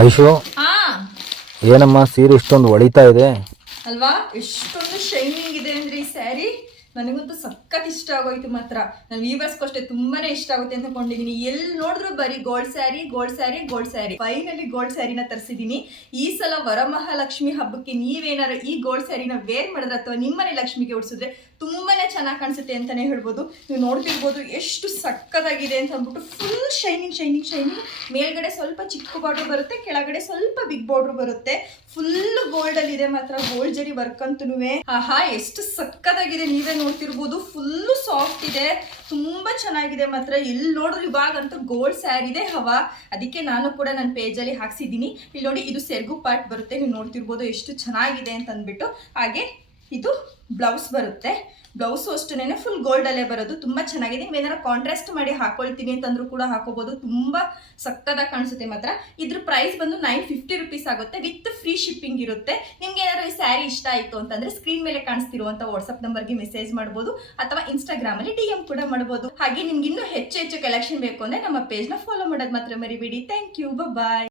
ಐಶು, ಹಾ ಏನಮ್ಮ ಸೀರೆ ಇಷ್ಟೊಂದು ಹೊಳಿತಾ ಇದೆ? ಅಲ್ವಾ, ಎಷ್ಟೊಂದು ಶೈನಿಂಗ್ ಇದೆ ಅಂದ್ರೆ ಈ ಸ್ಯಾರಿ ನನಗಂತೂ ಸಖತ್ ಇಷ್ಟ ಆಗೋಯ್ತು. ಮಾತ್ರ ನಾನು ವೀವರ್ಸ್ಗೂ ಅಷ್ಟೇ ತುಂಬಾನೇ ಇಷ್ಟ ಆಗುತ್ತೆ ಅಂತ ಕೊಂಡಿದ್ದೀನಿ. ಎಲ್ಲಿ ನೋಡಿದ್ರು ಬರೀ gold sari gold sari gold sari. Finally gold ಸ್ಯಾರಿನ ತರಿಸಿದ್ದೀನಿ. ಈ ಸಲ ವರಮಹಾಲಕ್ಷ್ಮಿ ಹಬ್ಬಕ್ಕೆ ನೀವೇನಾರು ಈ ಗೋಲ್ಡ್ ಸ್ಯಾರಿನ ವೇರ್ ಮಾಡಿದ್ರೆ ಅಥವಾ ನಿಮ್ಮನೆ ಲಕ್ಷ್ಮಿಗೆ ಉಡ್ಸಿದ್ರೆ ತುಂಬಾನೇ ಚೆನ್ನಾಗಿ ಕಾಣಿಸುತ್ತೆ ಅಂತಾನೆ ಹೇಳ್ಬೋದು. ನೀವು ನೋಡ್ತಿರ್ಬೋದು ಎಷ್ಟು ಸಕ್ಕತ್ತಾಗಿದೆ ಅಂತ ಅಂದ್ಬಿಟ್ಟು. Full shining shining shining. ಮೇಲ್ಗಡೆ ಸ್ವಲ್ಪ ಚಿಕ್ಕ ಬಾರ್ಡರ್ ಬರುತ್ತೆ, ಕೆಳಗಡೆ ಸ್ವಲ್ಪ ಬಿಗ್ ಬಾರ್ಡರ್ ಬರುತ್ತೆ. ಫುಲ್ ಗೋಲ್ಡ್ ಅಲ್ಲಿ ಇದೆ ಮಾತ್ರ, ಗೋಲ್ಡ್ ಜರಿ ವರ್ಕ್ ಅಂತುನುವೆ ಆಹಾ ಎಷ್ಟು ಸಕ್ಕತ್ತಾಗಿದೆ. ನೀವೇ ನೋಡ್ತಿರ್ಬೋದು, ಫುಲ್ಲು ಸಾಫ್ಟ್ ಇದೆ, ತುಂಬಾ ಚೆನ್ನಾಗಿದೆ ಮಾತ್ರ. ಎಲ್ಲಿ ನೋಡಿದ್ರು ಇವಾಗಂತೂ ಗೋಲ್ಡ್ ಸ್ಯಾರಿ ಇದೆ ಹವಾ. ಅದಕ್ಕೆ ನಾನು ಕೂಡ ನನ್ನ ಪೇಜಲ್ಲಿ ಹಾಕ್ಸಿದ್ದೀನಿ. ಇಲ್ಲಿ ನೋಡಿ, ಇದು ಸೆರಗು ಪಾರ್ಟ್ ಬರುತ್ತೆ, ನೀವು ನೋಡ್ತಿರ್ಬೋದು ಎಷ್ಟು ಚೆನ್ನಾಗಿದೆ ಅಂತ ಅಂದ್ಬಿಟ್ಟು. ಹಾಗೆ ಇದು ಬ್ಲೌಸ್ ಬರುತ್ತೆ. ಬ್ಲೌಸು ಅಷ್ಟೇನೆ ಫುಲ್ ಗೋಲ್ಡ್ ಅಲ್ಲೇ ಬರೋದು, ತುಂಬಾ ಚೆನ್ನಾಗಿದೆ. ನೀವೇನಾರ ಕಾಂಟ್ರಾಸ್ಟ್ ಮಾಡಿ ಹಾಕೊಳ್ತೀನಿ ಅಂತಂದ್ರೂ ಕೂಡ ಹಾಕೋಬಹುದು, ತುಂಬಾ ಸಕ್ಕತ್ತಾಗಿ ಕಾಣಿಸುತ್ತೆ ಮಾತ್ರ. ಇದ್ರ ಪ್ರೈಸ್ ಬಂದು 950 ರುಪೀಸ್ ಆಗುತ್ತೆ, ವಿತ್ ಫ್ರೀ ಶಿಪ್ಪಿಂಗ್ ಇರುತ್ತೆ. ನಿಮ್ಗೆ ಏನಾದ್ರು ಈ ಸ್ಯಾರಿ ಇಷ್ಟ ಆಯಿತು ಅಂತಂದ್ರೆ ಸ್ಕ್ರೀನ್ ಮೇಲೆ ಕಾಣಿಸ್ತಿರುವಂತ ವಾಟ್ಸ್ಆಪ್ ನಂಬರ್ಗೆ ಮೆಸೇಜ್ ಮಾಡ್ಬೋದು, ಅಥವಾ ಇನ್ಸ್ಟಾಗ್ರಾಮ್ ಅಲ್ಲಿ DM ಕೂಡ ಮಾಡ್ಬೋದು. ಹಾಗೆ ನಿಮ್ಗೆ ಇನ್ನೂ ಹೆಚ್ಚು ಹೆಚ್ಚು ಕಲೆಕ್ಷನ್ ಬೇಕು ಅಂದ್ರೆ ನಮ್ಮ ಪೇಜ್ನ ಫಾಲೋ ಮಾಡೋದು ಮಾತ್ರ ಮರಿಬೇಡಿ. Thank you, bye.